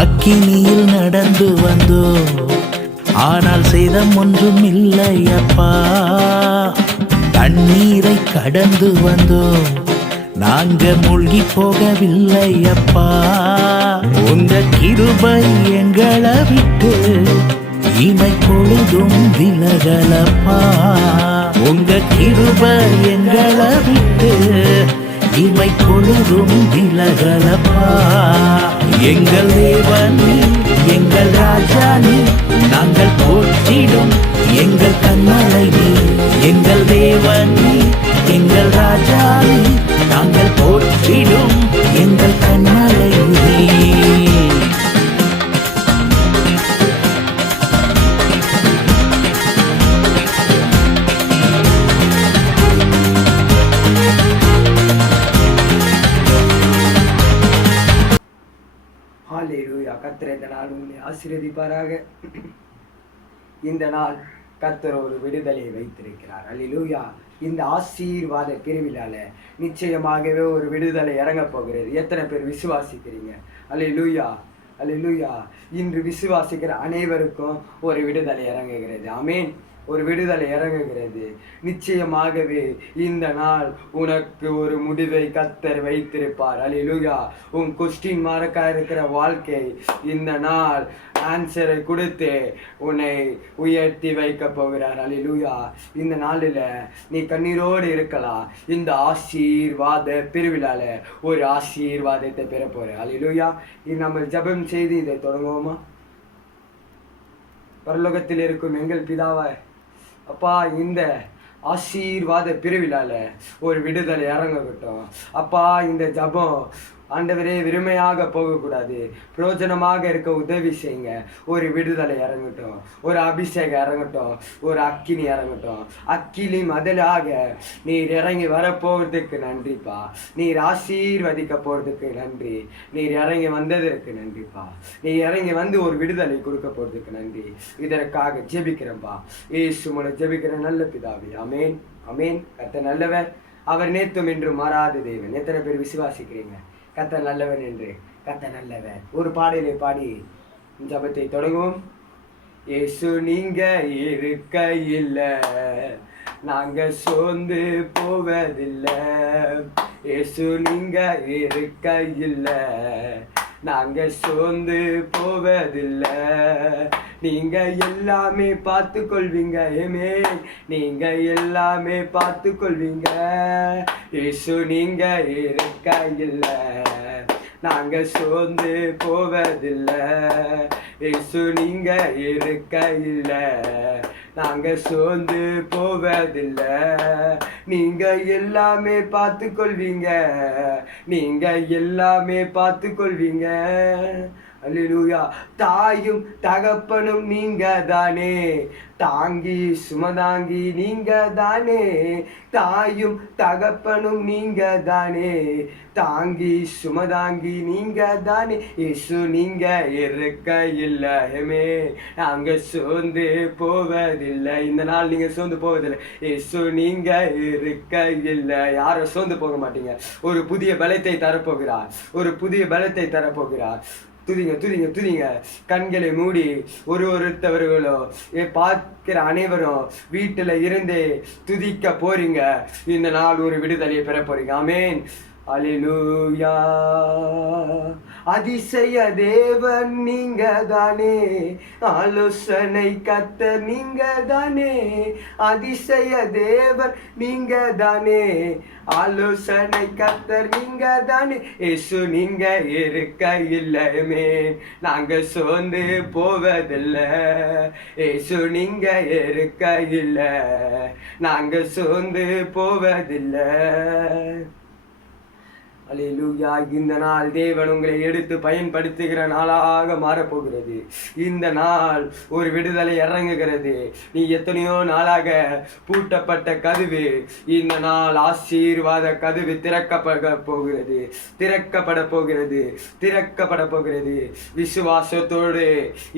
அக்கினியில் நடந்து வந்தோம், ஆனால் சேதம் ஒன்றும் இல்லையப்பா. தண்ணீரை கடந்து வந்தோம், நாங்க மூழ்கி போகவில்லையப்பா. உங்க கிருபை எங்களை விட்டு இமை பொழுதும் விலகலப்பா. உங்க கிருபை எங்களை விட்டு இமை பொழுதும் விலகலப்பா. எங்கள் தேவனே, எங்கள் ராஜானே, நாங்கள் போற்றிடும் எங்கள் கண்மலை நீ. எங்கள் தேவனே, எங்கள் ராஜானே, நாங்கள் போற்றிடும் எங்கள் கண்மலை நீ. ஹல்லேலூயா. கர்த்தர் இந்த நாள் உங்களை ஆசீர்வதிப்பாராக. இந்த நாள் கர்த்தர் ஒரு விடுதலையை வைத்திருக்கிறார். ஹல்லேலூயா. இந்த ஆசீர்வாத பிரிவிலால நிச்சயமாகவே ஒரு விடுதலை இறங்க போகிறது. எத்தனை பேர் விசுவாசிக்கிறீங்க? ஹல்லேலூயா, ஹல்லேலூயா. இன்று விசுவாசிக்கிற அனைவருக்கும் ஒரு விடுதலை இறங்குகிறது. ஆமென். ஒரு விடுதலை இறங்குகிறது. நிச்சயமாகவே இந்த நாள் உனக்கு ஒரு முடிவை கர்த்தர் வைத்திருப்பார். ஹல்லேலூயா. உன் கொஸ்டின் மார்க்கா இருக்கிற வாழ்க்கை இந்த நாள் ஆன்சரை கொடுத்து உன்னை உயர்த்தி வைக்க போகிறார். ஹல்லேலூயா. இந்த நாளில் நீ கண்ணீரோடு இருக்கலாம். இந்த ஆசீர்வாத பிரிவிலால ஒரு ஆசீர்வாதத்தை பெற போற. ஹல்லேலூயா. நம்ம ஜெபம் செய்து இதை தொடங்குவோமா? பரலோகத்தில் இருக்கும் எங்கள் பிதாவாய், அப்பா, இந்த ஆசீர்வாத பிரிவிலால ஒரு விடுதலை இறங்கட்டும். அப்பா, இந்த ஜபம் ஆண்டவரே வெறுமையாக போகக்கூடாது, பிரயோஜனமாக இருக்க உதவி செய்யுங்க. ஒரு விடுதலை இறங்கட்டும், ஒரு அபிஷேகம் இறங்கட்டும், ஒரு அக்கினி இறங்கட்டும். அக்கினி மதலாக நீர் இறங்கி வரப்போவதுக்கு நன்றிப்பா. நீர் ஆசீர்வதிக்க போறதுக்கு நன்றி. நீர் இறங்கி வந்ததற்கு நன்றிப்பா. நீர் இறங்கி வந்து ஒரு விடுதலை கொடுக்க போறதுக்கு நன்றி. இதற்காக ஜெபிக்கிறேன்ப்பா. இயேசு மூலம் ஜெபிக்கிற நல்ல பிதாவே. ஆமென், ஆமென். கர்த்தர் நல்லவர், அவர் நேற்றும் இன்றும் மாறாத தேவன். எத்தனை பேர் விசுவாசிக்கிறீங்க கர்த்தர் நல்லவன் என்று? கர்த்தர் நல்லவன். ஒரு பாடலை பாடி ஜபத்தை தொடங்குவோம். இயேசு நீங்க இருக்கையில் நாங்க சோர்ந்து போவதில்லை. இயேசு நீங்க இருக்கையில் நாங்க சோர்ந்து போவதில்லை. நீங்க எல்லாமே பார்த்து கொள்வீங்க. ஏமே, நீங்க எல்லாமே பார்த்து கொள்வீங்க. இயேசு நீங்க இருக்கையில் நாங்க சோர்ந்து போவதில்லை. இயேசு நீங்க இருக்கையில் நாங்க சோர்ந்து போவதில்லை. நீங்க எல்லாமே பார்த்து கொள்வீங்க. நீங்க எல்லாமே பார்த்து கொள்வீங்க. அல்லேலூயா. தாயும் தகப்பனும் நீங்க தானே, தாங்கி சுமதாங்கி நீங்க தானே. தாயும் தகப்பனும் நீங்க தானே, தாங்கி சுமதாங்கி நீங்க தானே. இயேசு நீங்க இருக்கையில் நாங்க சோர்ந்து போவதில்லை. இந்த நாள் நீங்க சோர்ந்து போவதில்லை. இயேசு நீங்க இருக்கையில் யாரும் சோர்ந்து போக மாட்டீங்க. ஒரு புதிய பலத்தை தரப்போகிறார். ஒரு புதிய பலத்தை தரப்போகிறார். துதிங்க, துதிங்க, துதிங்க. கண்களை மூடி ஒருத்தவர்களோ பார்க்கிற அனைவரும் வீட்டில் இருந்து துதிக்க போறீங்க. இந்த நாள் ஒரு விடுதலையை பெற போறீங்க. ஆமென். அல்லேலூயா. அதிசய தேவன் நீங்க தானே, ஆலோசனை கர்த்தர் நீங்க தானே. அதிசய தேவன் நீங்க தானே, ஆலோசனை கர்த்தர் நீங்க தானே. இயேசு நீங்க இருக்கையில்லையுமே நாங்க சோர்ந்து போவதில்லை. இயேசு நீங்க இருக்கையில் நாங்க சோர்ந்து போவதில்லை. அல்லேலூயா. இந்த நாள் தேவன் உங்களை எடுத்து பயன்படுத்துகிற நாளாக மாறப்போகிறது. இந்த நாள் ஒரு விடுதலை இறங்குகிறது. நீ எத்தனையோ நாளாக பூட்டப்பட்ட கதவு இந்த நாள் ஆசீர்வாத கதவு திறக்கப்பட போகிறது, திறக்கப்பட போகிறது, திறக்கப்பட போகிறது. விசுவாசத்தோடு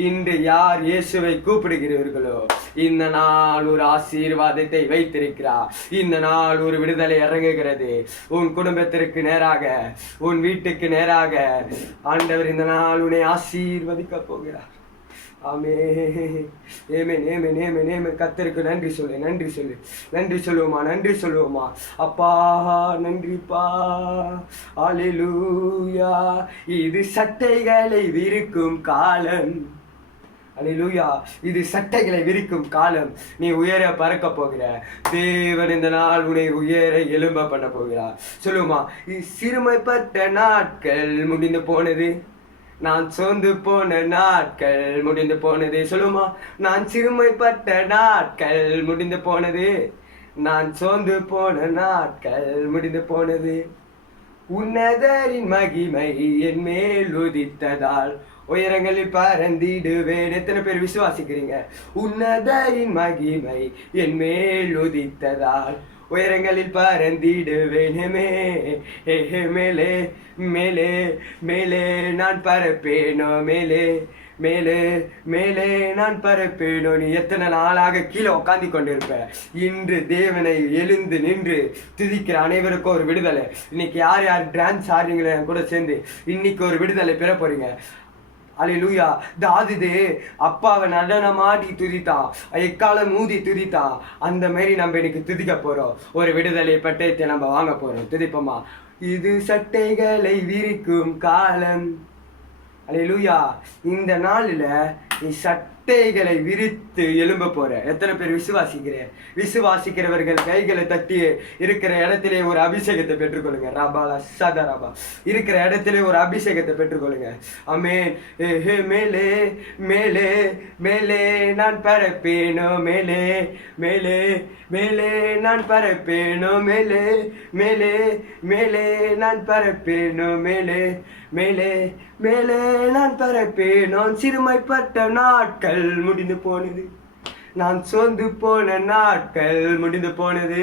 இன்று யார் இயேசுவை கூப்பிடுகிறீர்களோ இந்த நாள் ஒரு ஆசீர்வாதத்தை வைத்திருக்கிறார். இந்த நாள் ஒரு விடுதலை இறங்குகிறது. உன் குடும்பத்திற்கு நேராக நேராக, உன் வீட்டுக்கு நேராக ஆண்டவர் இந்த நாள் உன்னை ஆசீர்வதிக்க போகிறார். ஆமென். ஏமேன், ஏமேன், ஏமேன், ஏமேன். கர்த்தருக்கு நன்றி சொல்லு, நன்றி சொல்லு, நன்றி சொல்லுவோமா, நன்றி சொல்லுவோமா. அப்பா நன்றிப்பா. அல்லேலூயா. இது சட்டைகளை விரிக்கும் காலம். அல்லேலூயா. இது சட்டைகளை விரிக்கும் காலம். நீ உயர பறக்க போகிற. தேவன் இந்த நாள் உன்னை உயர எழும்ப பண்ண போகிறார். சொல்லுமா, சிறுமைப்பட்ட நாட்கள் முடிந்து போனது, நான் சோர்ந்து போன நாட்கள் முடிந்து போனது. சொல்லுமா, நான் சிறுமைப்பட்ட நாட்கள் முடிந்து போனது, நான் சோர்ந்து போன நாட்கள் முடிந்து போனது. உன்னதரின் மகிமை என் மேல் உதித்ததால் உயரங்களில் பறந்திடுவேன். எத்தனை பேர் விசுவாசிக்கிறீங்க? உன்னதரின் மகிமை என் மேல் உதித்ததால் உயரங்களில் பறந்திடுவேன். மேலே மேலே மேலே நான் பறப்பேனோ, மேலே மேலே மேலே நான் பறப்பேனோ. நீ எத்தனை நாளாக கீழே உட்காந்து கொண்டிருப்ப? இன்று தேவனை எழுந்து நின்று துதிக்கிற அனைவருக்கும் ஒரு விடுதலை. இன்னைக்கு யார் யார் டான்ஸ் ஆடுறீங்களோ கூட சேர்ந்து இன்னைக்கு ஒரு விடுதலை பெற போறீங்க. அல்லேலூயா. தாவீது அப்பாவை நடனமாடி துதித்தான், எக்காலம் ஊதி துதித்தான். அந்த மாதிரி நம்ம இன்னைக்கு துதிக்க போறோம். ஒரு விடுதலை பட்டயத்தை நம்ம வாங்க போறோம். துதிப்போமா. இது சட்டைகளை விரிக்கும் காலம். அல்லேலூயா. இந்த நாளில் நீ சட்டைகளை விரித்து எழும்ப போற. எத்தனை பேர் விசுவாசிக்கிறவர்கள் கைகளை தட்டி இருக்கிற இடத்திலே ஒரு அபிஷேகத்தை பெற்றுக்கொள்ளுங்க. ரபாலா சதரபா. இருக்கிற இடத்திலே ஒரு அபிஷேகத்தை பெற்றுக்கொள்ளுங்க. ஆமென். மேலே மேலே மேலே நான் பறப்பேனோ, மேலே மேலே மேலே நான் பறப்பேனோ, மேலே மேலே மேலே நான் பறப்பேனோ, மேலே மேலே மேலே நான் பறப்பேனோ. சிறுமைப்பட்ட நாட்கள் முடிந்து போனது, நான் சோர்ந்து போன நாட்கள் முடிந்து போனது.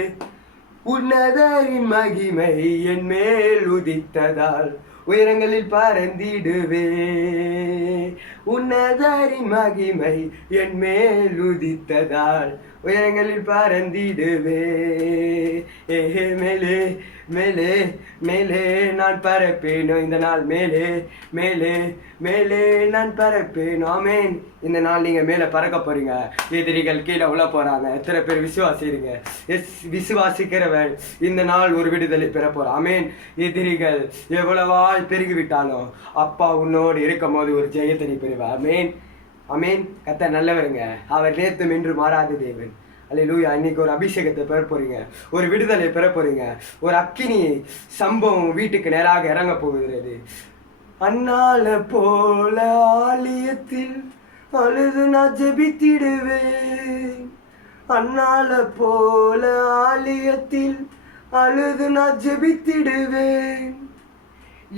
உன்னதரின் மகிமை என் மேல் உதித்ததால் உயரங்களில் பறந்திடுவே. உன்னதரின் மகிமை என் மேல் உதித்ததால் உயரங்களில் பறந்திடுவே. மேலே மேலே மேலே நான் பறப்பேனோ. இந்த நாள் மேலே மேலே மேலே நான் பறப்பேனோ. ஆமென். இந்த நாள் நீங்க மேலே பறக்க போறீங்க. எதிரிகள் கீழே உள்ள போறாங்க. எத்தனை பேர் விசுவாசிக்கிறீங்க? விசுவாசிக்கிறவன் இந்த நாள் ஒரு விடுதலை பெற போறான். ஆமென். எதிரிகள் எவ்வளவாய் பெருகிவிட்டாலும் அப்பா உன்னோடு இருக்கும் போது ஒரு ஜெயத்தை நீ பெறுவ. ஆமென். ஆமென். கர்த்தர் நல்லவருங்க. அவர் நேத்தும் இன்று மாறாத தேவன். அல்லேலூயா. இன்னைக்கு ஒரு அபிஷேகத்தை பெற போறீங்க, ஒரு விடுதலை பெற போறீங்க. ஒரு அக்கினி சம்பவம் வீட்டுக்கு நேராக இறங்க போகிறது. அண்ணால போல ஆலயத்தில் அழுது நான் ஜெபித்திடுவேன். அண்ணால போல ஆலயத்தில் அழுது நான் ஜெபித்திடுவேன்.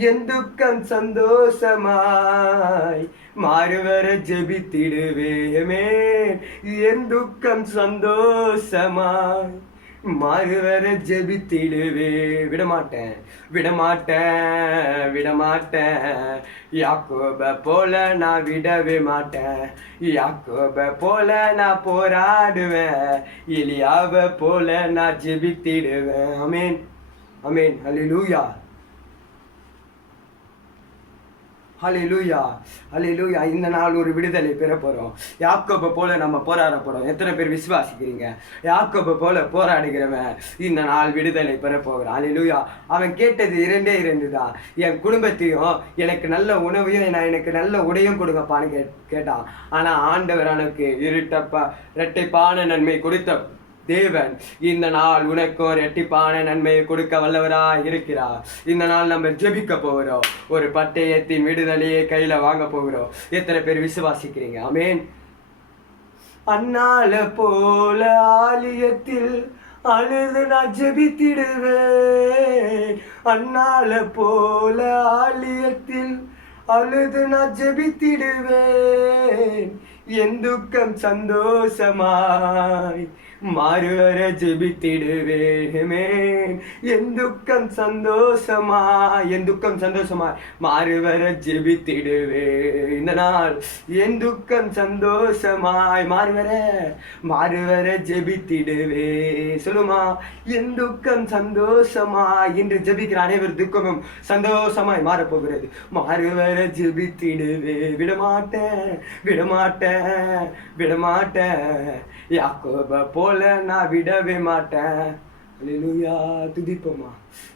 என் துக்கம் சந்தோஷமாய் மாறுவர ஜெபித்திடுவேமே. என் துக்கம் சந்தோஷமாய் மாறுவர ஜெபித்திடுவே. விடமாட்டேன் விடமாட்டேன் விடமாட்டேன். யாக்கோப போல நான் விடவே மாட்டேன். யாக்கோப போல நான் போராடுவேன். எலியாவ போல நான் ஜெபித்திடுவேன். ஆமென். ஆமென். அல்லேலூயா. ஹல்லேலூயா. ஹல்லேலூயா. இந்த நாள் ஒரு விடுதலை பெற போறோம். யாக்கோபை போல நம்ம போராட போறோம். எத்தனை பேர் விசுவாசிக்கிறீங்க? யாக்கோபை போல போராடுகிறவன் இந்த நாள் விடுதலை பெற போகிறான். ஹல்லேலூயா. அவன் கேட்டது 2 தான். என் குடும்பத்தையும் எனக்கு நல்ல உணவையும் எனக்கு நல்ல உடையும் கொடுங்கப்பான்னு கேட்டான். ஆனா ஆண்டவர் அவனுக்கு இரட்டைப்பான நன்மை கொடுத்த தேவன் இந்த நாள் உனக்கு ஒரு இரட்டிப்பான நன்மையை கொடுக்க வல்லவராய் இருக்கிறார். இந்த நாள் நம்ம ஜெபிக்க போகிறோம். ஒரு பட்டயத்தின் விடுதலையை கையில வாங்க போகிறோம். எத்தனை பேர் விசுவாசிக்கிறீங்க? ஆமென். அண்ணால போல ஆலயத்தில் அழுது நான் ஜெபித்திடுவேன். அண்ணால போல ஆலயத்தில் அழுது நான் ஜெபித்திடுவேன். என் துக்கம் சந்தோஷமாய் மாறுவர ஜெபித்திடுவேன். என் துக்கம் சந்தோஷமாய் மாறுவர ஜெபித்திடுவேன். இந்த நாள் என் துக்கம் சந்தோஷமாய் மாறுவர ஜெபித்திடுவே. சொல்லுமா, என் துக்கம் சந்தோஷமாய். இன்று ஜெபிக்கிற அனைவர் துக்கமும் சந்தோஷமாய் மாறப்போகிறது. மாறுவர ஜெபித்திடுவே. விடமாட்டேன் யாக்கோப போல நான் விடவே மாட்டேன். அல்லேலூயா. துதிப்போமா.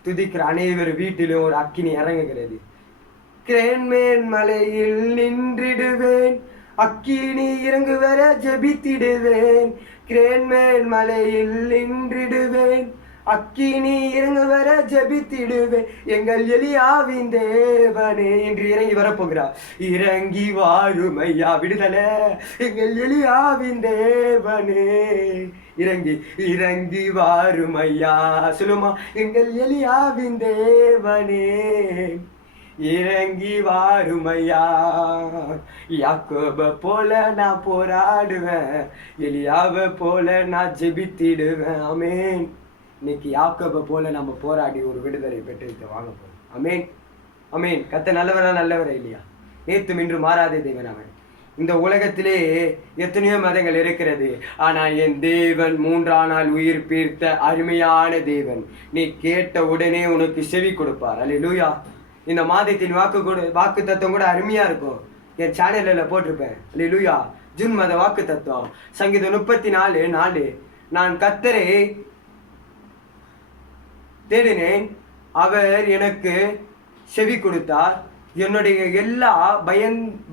துதிக்கிற அனைவர் வீட்டிலும் ஒரு அக்கினி இறங்குகிறது. கிரேன்மேன் மலையில் நின்றிடுவேன், அக்கினி இறங்கு வர ஜெபித்திடுவேன். கிரேன்மேன் மலையில் நின்றிடுவேன், அக்கினி இறங்கு வர ஜெபித்திடுவேன். எங்கள் எலியாவின் தேவனே என்று இறங்கி வரப்போகிறார். இறங்கி வாருமையா விடுதலை. எங்கள் எலியாவின் தேவனே இறங்கி வாருமையா. சொல்லுமா, எங்கள் எலியாவின் தேவனே இறங்கி வாருமையா. யாக்கோப போல நான் போராடுவேன், எலியாவ போல நான் ஜெபித்திடுவேன். ஆமென். இன்னைக்கு யாக்கோப போல நம்ம போராடி ஒரு விடுதலை பெற்று வாங்க போறோம். ஆமென், ஆமென். கர்த்தர் நல்லவரா இல்லையா? நேற்றும் இன்று மாறாத தேவன் அவன். இந்த உலகத்திலே எத்தனையோ மதங்கள் இருக்கிறது, ஆனால் என் தேவன் 3ஆம் நாள் உயிர் பீர்த்த அருமையான தேவன். நீ கேட்ட உடனே உனக்கு செவி கொடுப்பார். அல்லேலூயா. இந்த மாதத்தின் வாக்கு தத்துவம் கூட அருமையா இருக்கும். என் சேனல்ல போட்டிருப்பேன். அல்லேலூயா. ஜூன் மாத வாக்கு தத்துவம் சங்கீதம் 34:4. நான் கர்த்தரை தேடினேன், அவர் எனக்கு செவி கொடுத்தார், என்னுடைய எல்லா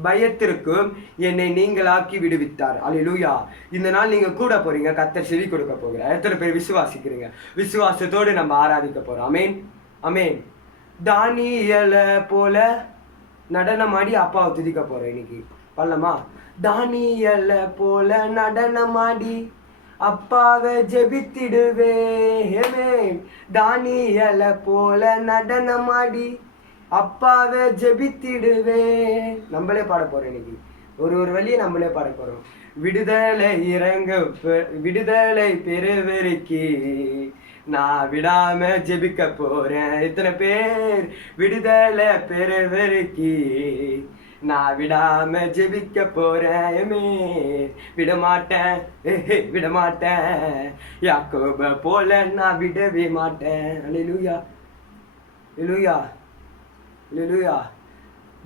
பயத்திற்கும் என்னை நீங்களாக்கி விடுவித்தார். அல்லேலூயா. இந்த நாள் நீங்க கூட போறீங்க, கர்த்தர் செவி கொடுக்க போகிறார். எத்தனை பேர் விசுவாசிக்கிறீங்க? விசுவாசத்தோடு நம்ம ஆராதிக்க போறோம். ஆமென், ஆமென். தானியேல போல நடனமாடி அப்பாவை துதிக்க போறோம் இன்னைக்கு. பண்ணலாமா? தானியேல போல நடனமாடி அப்பாவை ஜெபித்திடுவேன். தானியேல போல நடனமாடி அப்பாவை ஜெபித்திடுவேன். நம்மளே பாட போறோம் இன்னைக்கு. ஒரு வழியை நம்மளே பாட போறோம். விடுதலை பெறுவதற்கு நான் விடாம ஜெபிக்க போறேன். இத்தனை பேர் விடுதலை பெறுவதற்கு நான் விடாம ஜெபிக்க போறேன். விடமாட்டேன் யாக்கோப போல நான் விடவே மாட்டேன். அல்லேலூயா, அல்லேலூயா, அல்லேலூயா.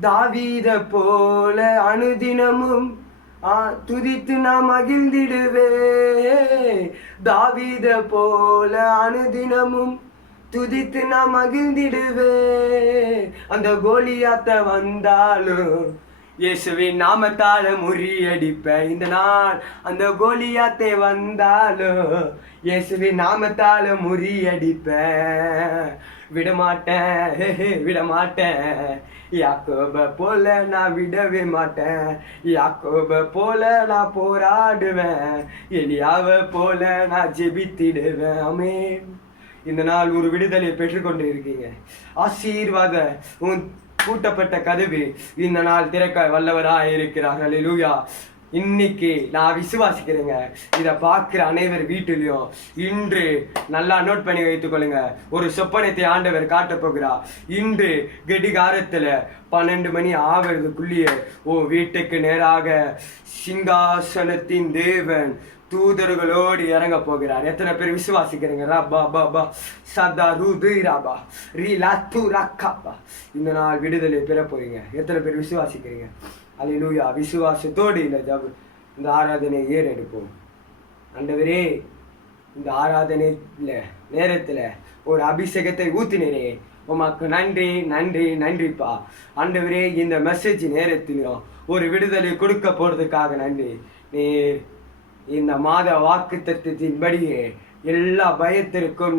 தாவீத போல அனுதினமும் துதித்து நான் மகிழ்ந்திடுவே. தாவீத போல அனுதினமும் துதித்து நான் மகிழ்ந்திடுவே. அந்த கோலியாத்த வந்தாலும் இயேசுவின் நாமத்தால முறியடிப்பேன். இந்த நாள் அந்த கோலியாத்தை வந்தாலும் இயேசுவின் நாமத்தால முறியடிப்பேன். விடமாட்டேன் யாக்கோப போல நான் விடவே மாட்டேன். யாக்கோப போல நான் போராடுவேன், எலியாவ போல நான் ஜெபித்திடுவேன். ஆமென். இந்த நாள் ஒரு விடுதலை பெற்றுக்கொண்டு இருக்கீங்க. ஆசீர்வாத உன் பூட்டப்பட்ட கதவு இந்த நாள் திறக்க வல்லவராக இருக்கிறார். அல்லேலூயா. இன்னைக்கு நான் விசுவாசிக்கிறேங்க. இதை பார்க்குற அனைவர் வீட்டிலையும் இன்று நல்லா நோட் பண்ணி வைத்துக் கொள்ளுங்க. ஒரு சொப்பனத்தை ஆண்டவர் காட்ட போகிறார். இன்று கடிகாரத்தில் 12 மணி ஆவதுக்குள்ளேயே வீட்டுக்கு நேராக சிங்காசனத்தின் தேவன் தூதர்களோடு இறங்க போகிறார். எத்தனை பேர் விசுவாசிக்கிறீங்க? இந்த நாள் விடுதலை பெற போறீங்க. எத்தனை பேர் விசுவாசிக்கிறீங்க? அல்லேலூயா. விசுவாசத்தோடு இந்த ஆராதனையை ஏறெடுப்போம். ஆண்டவரே, இந்த ஆராதனை நேரத்துல ஒரு அபிஷேகத்தை ஊத்தினரே, உமக்கு நன்றிப்பா. ஆண்டவரே, இந்த மெசேஜ் நேரத்திலும் ஒரு விடுதலை கொடுக்க போறதுக்காக நன்றி. நீர் இந்த மாத வாக்கு தத்துவத்தின்படியே எல்லா பயத்திற்கும்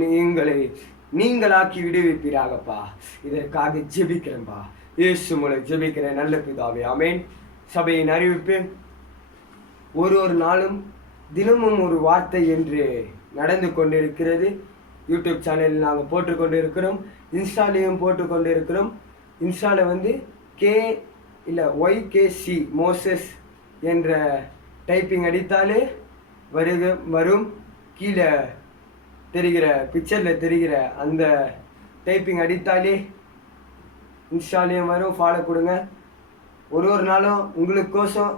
நீங்களாக்கி விடுவிப்பீராகப்பா. இதற்காக ஜெபிக்கிறேன்பா. இயேசு மூலம் ஜெபிக்கிறேன் நல்ல பிதாவே. ஆமென். சபையின் அறிவிப்பு. ஒரு நாளும் தினமும் ஒரு வார்த்தை என்று நடந்து கொண்டிருக்கிறது. யூடியூப் சேனலில் நாங்கள் போட்டுக்கொண்டு இருக்கிறோம், இன்ஸ்டாலையும் போட்டுக்கொண்டு இருக்கிறோம். இன்ஸ்டாவில் YKC மோசஸ் என்ற டைப்பிங் அடித்தாலே வரும். கீழே தெரிகிற பிக்சரில் தெரிகிற அந்த டைப்பிங் அடித்தாலே இன்ஸ்டாலையும் வரும். ஃபாலோ கொடுங்க. ஒரு நாளும் உங்களுக்கோசம்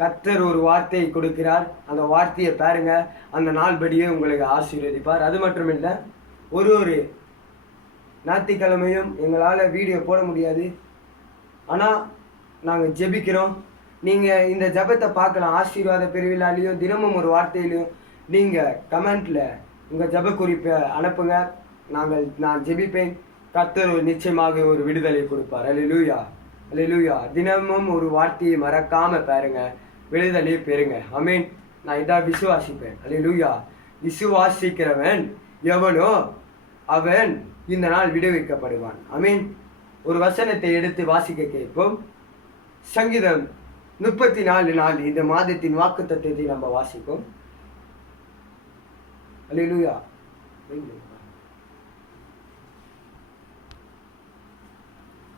கர்த்தர் ஒரு வார்த்தையை கொடுக்கிறார். அந்த வார்த்தையை பாருங்க. அந்த நாள் படியே உங்களுக்கு ஆசீர்வதிப்பார். அது மட்டும் இல்லை, ஒரு ஞாயிற்றுக்கிழமையும் எங்களால் வீடியோ போட முடியாது. ஆனால் நாங்கள் ஜெபிக்கிறோம். நீங்கள் இந்த ஜெபத்தை பார்க்கலாம். ஆசீர்வாத பெருவிழாலையும் தினமும் ஒரு வார்த்தையிலையும் நீங்கள் கமெண்ட்டில் உங்கள் ஜெப குறிப்பை அனுப்புங்க. நான் ஜெபிப்பேன். கர்த்தர் நிச்சயமாக ஒரு விடுதலை கொடுப்பார். அல்லேலூயா, அல்லேலூயா. தினமும் ஒரு வார்த்தையை மறக்காம பாருங்க, விடுதலை பெறுங்க. ஆமென். நான் இதான் விசுவாசிப்பேன். அல்லேலூயா. விசுவாசிக்கிறவன் எவனோ அவன் இந்த நாள் விடுவிக்கப்படுவான். ஆமென். ஒரு வசனத்தை எடுத்து வாசிக்க கேட்போம். சங்கீதம் 34 இந்த மாதத்தின் வாக்குத்தத்தத்தை நம்ம வாசிப்போம். அல்லேலூயா.